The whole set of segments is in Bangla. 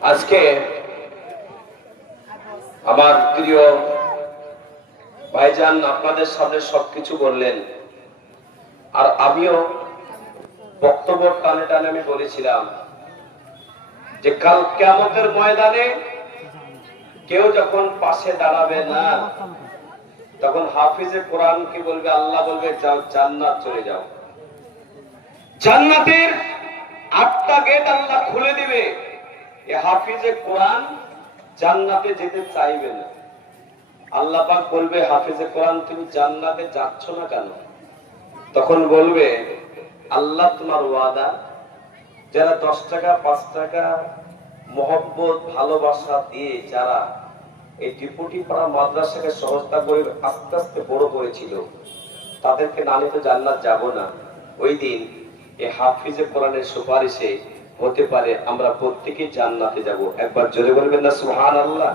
আজকে আমার প্রিয় ভাইজান আপনাদের সামনে সবকিছু বললেন। আর আমিও বক্তব্য টানে টানে আমি বলেছিলাম যে কাল কেমতের ময়দানে কেউ যখন পাশে দাঁড়াবে না, তখন হাফিজে কোরআন কি বলবে? আল্লাহ বলবে, যাও, জান্নাত চলে যাও। জান্নাতের আটটা গেট আল্লাহ খুলে দিবে। এ হাফিজে কোরআন জান্নাতে যেতে চাইবে না। আল্লাহ পাক বলবে, হাফিজে কোরআন তুমি জান্নাতে যাচ্ছ না কেন? তখন বলবে, আল্লাহ তোমার ওয়াদা, যারা দশ টাকা, পাঁচ টাকা মহব্বত, ভালোবাসা দিয়ে যারা এই ডিপুটি পাড়া মাদ্রাসাকে সহজতা করে আস্তে আস্তে বড় করেছিল, তাদেরকে না নিতে জান্নাত যাব না। ওই দিন এই হাফিজে কোরআনের সুপারিশে হতে পারে, আমরা প্রত্যেকেই জান্নাতে যাব। একবার জোরে বলবেন না সুহান আল্লাহ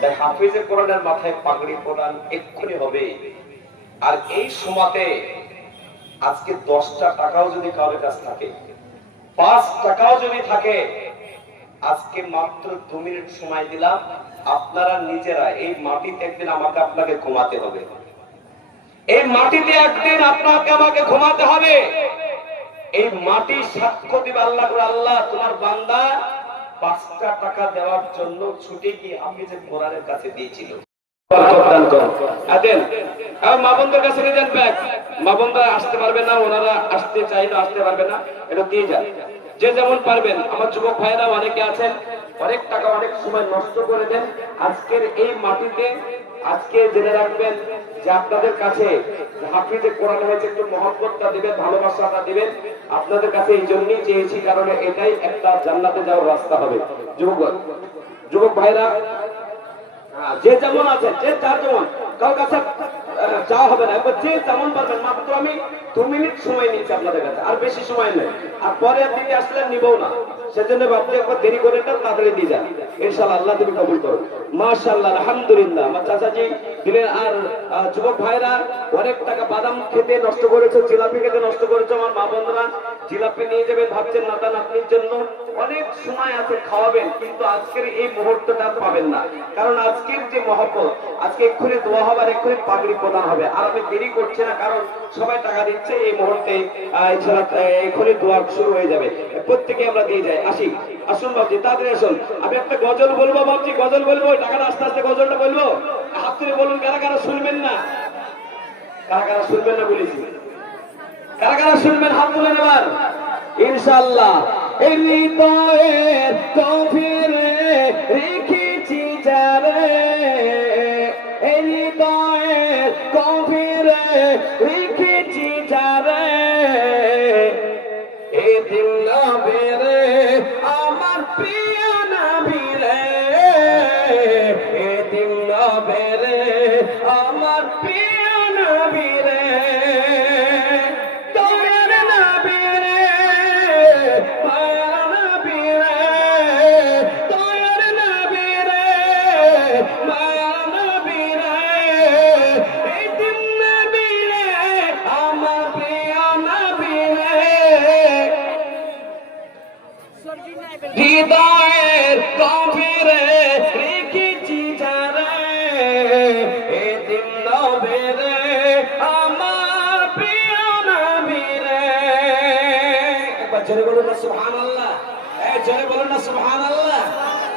তাই হাফিজে কোরআনের মাথায় পাগড়ি কোরআন এক্ষুনি হবে। আর এই সময়তে আজকে দশটা টাকাও যদি কারোর কাছে থাকে, পাঁচ টাকাও যদি থাকে, আজকে মাত্র দু মিনিট সময় দিলাম, আপনারা নিজেরা এই মাটিতে একদিন আমাকে আপনাকে ঘুমাতে হবে। এই মাটিতে একদিন আপনাকে আমাকে ঘুমাতে হবে। এই মাটি সাক্ষ্য দিবে আল্লাহ আল্লাহ তোমার বান্দা পাঁচটা টাকা দেওয়ার জন্য ছুটে গিয়ে আমি যে কোরআনের কাছে দিয়েছিল। যান যে যেমন পারবেন। আমার যুবক ভাইরা অনেকে আছেন। অনেক টাকা, অনেক সময় নষ্ট করে দেন। আজকের এই মাটিতে আজকে জেনে রাখবেন যে আপনাদের কাছে হাফিজে কোরআন হয়েছে একটু মহব্বতটা দেবেন ভালোবাসাটা দেবেন। আপনাদের কাছে এই জন্যই চেয়েছি কারণ এটাই একটা জান্নাতে যাওয়ার রাস্তা হবে। যুবক যুবক ভাইরা হ্যাঁ, যে যেমন আছে যে যার যেমন কার কাছে হবে না। যে তেমন পারবেন, মাত্র আমি দু মিনিট সময় নিচ্ছি আপনাদের কাছে, আর বেশি সময় নেই। আর পরে আসলে না। সেজন্য একবার দেরি করে তাড়াতাড়ি দিয়ে যান। আল্লাহ তুমি কবুল করো আলহামদুলিল্লাহ। আমার চাচাজি দিলেন, আর যুবক ভাইরা অনেক টাকা বাদাম খেতে নষ্ট করেছে, জিলাপি খেতে নষ্ট করেছে আমার মা বোনরা। জিলাপি নিয়ে যাবে ভাবছেন নাতা নাতনির জন্য। অনেক সময় আছে খাওয়াবেন, কিন্তু আজকের এই মুহূর্তটা পাবেন না। কারণ আজকের যে মহব্বত, আজকে এক্ষুনি দোয়া হবে আর এক্ষুনি পাগড়ি প্রদান হবে। আর আমি দেরি করছি না, কারণ সবাই টাকা দিচ্ছে, এই মুহূর্তে এক্ষুনি দোয়া শুরু হয়ে যাবে। প্রত্যেকে আমরা দিয়ে যাই। আসি, আসুন বাবজি তাড়াতাড়ি আসুন। আমি একটা গজল বলব বাবজি গজল বলব টাকাটা আস্তে আস্তে গজলটা বলব। হাত তুলে বলুন, কারা কারা শুনবেন না? কারা কারা শুনবেন না বলেছি। কারা কারা শুনবেন? হাত তুলেন এবার। ইনশাআল্লাহ। এই হৃদয়ের রেখেছি জোরে বলুন না সুবহানাল্লাহ।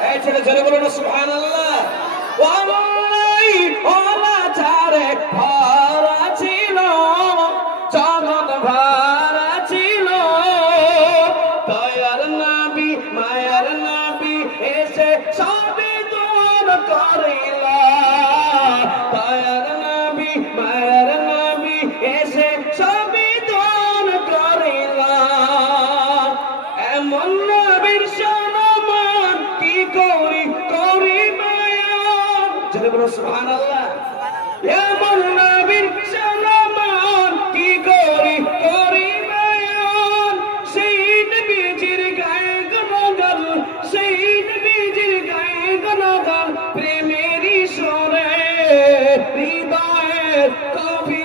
এই ছেলে জোরে বলুন না সুবহানাল্লাহ। ওয়াল্লাহি সুবহান আল্লাহ এমন নবীর সালামান কি করি করি নয়ন সেই নবীজির গায়ে গনগল সেই নবীজির গায়ে গনগল প্রেমেরই সরে হৃদয়ে কবি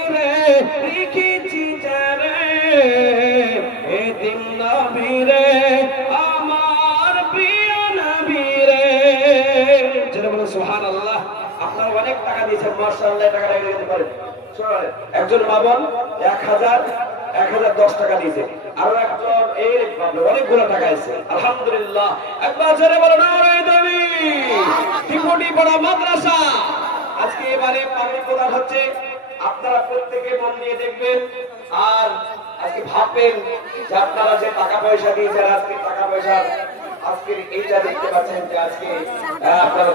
মায়া যদি বলো সুবহানাল্লাহ এমন দিয়েছেন মার্শাল্লাহ টাকাটা এনে দিতে পারেন। একজন বাবন এক হাজার এক হাজার দশ টাকা দিয়েছে। আরও একজন, এই অনেকগুলো টাকা এসেছে আলহামদুলিল্লাহ, একবার জোরে বলো ত্রিপুটি পড়া মাদ্রাসা। আজকে এবারে পাগড়ি প্রদান হচ্ছে, আপনারা প্রত্যেকে মন দিয়ে দেখবেন। আর আজকে ভাববেন যে আপনারা যে টাকা পয়সা দিয়েছেন, আজকে টাকা পয়সা আজকে এইটা আজকে আপনারা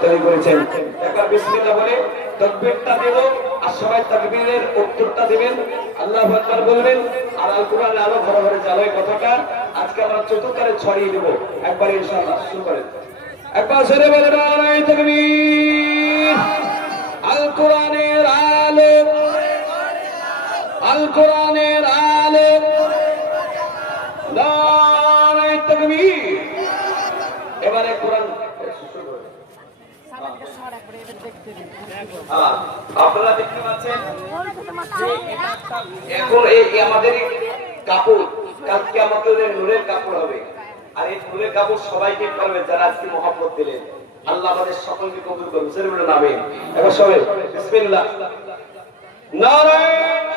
একবার চতুর্থারে ছড়িয়ে দেব। একবার ইনশাআল্লাহ, শুরু করেন। একবার ছেড়ে বলে আপনারা দেখতে পাচ্ছেন এখন এই আমাদের কাপড়, কালকে আমাদের নূরের কাপড় হবে। আর এই নূরের কাপড় সবাইকে করবে যারা আজকে মহব্বত দিলেন। আল্লাহ আমাদের সকলকে কবুল করুন। নারায়ণ।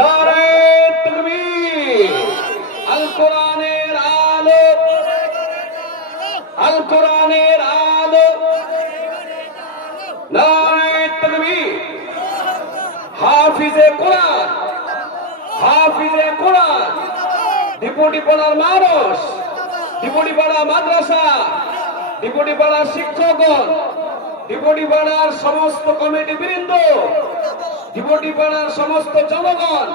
নারায়ণ হাফিজে কোরআন। হাফিজে কোরআন। ডিপুটি পাড়ার মানুষ। ডিপুটি পাড়া মাদ্রাসা। বৃন্দ। ডিপুটি সমস্ত জনগণ।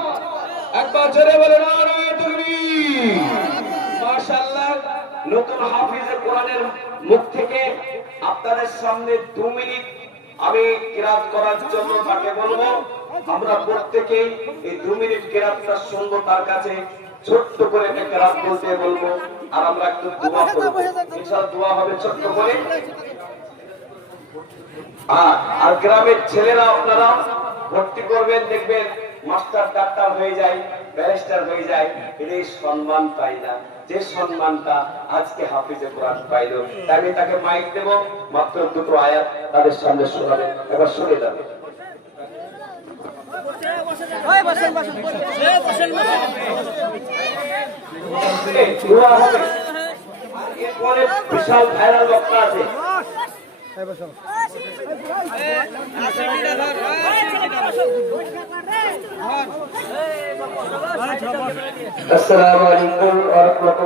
একবার জোরে বলে তাকবীর নতুন হাফিজে কোরআনের মুখ থেকে আপনাদের সামনে দু মিনিট আমি কিরাত করার জন্য তাকে বলব, আমরা প্রত্যেকেই এই দু মিনিট কিরাতটা শুনব, তার কাছে ছোট্ট করে কিরাত বলতে বলব, আর আমরা একটু দোয়া করব। ইনশাআল্লাহ দোয়া হবে ছোট্ট করে। আর গ্রামের ছেলেরা, আপনারা ভর্তি করবেন, দেখবেন মাস্টার ডাক্তার হয়ে যায়, ব্যারিস্টার হয়ে যায় এই সম্মান পাই না। যে সম্মানটা আজকে হাফিজে কোরআন পাইল তাই আমি তাকে মাইক দেব মাত্র দুটো আয়াত তাদের সামনে শোনাবে এবার শুনে যাবে দোয়া হবে আর এরপরে বিশাল ভাইরাল বক্তা আছে السلام عليكم ورحمة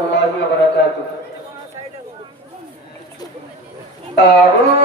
أعوذ بالله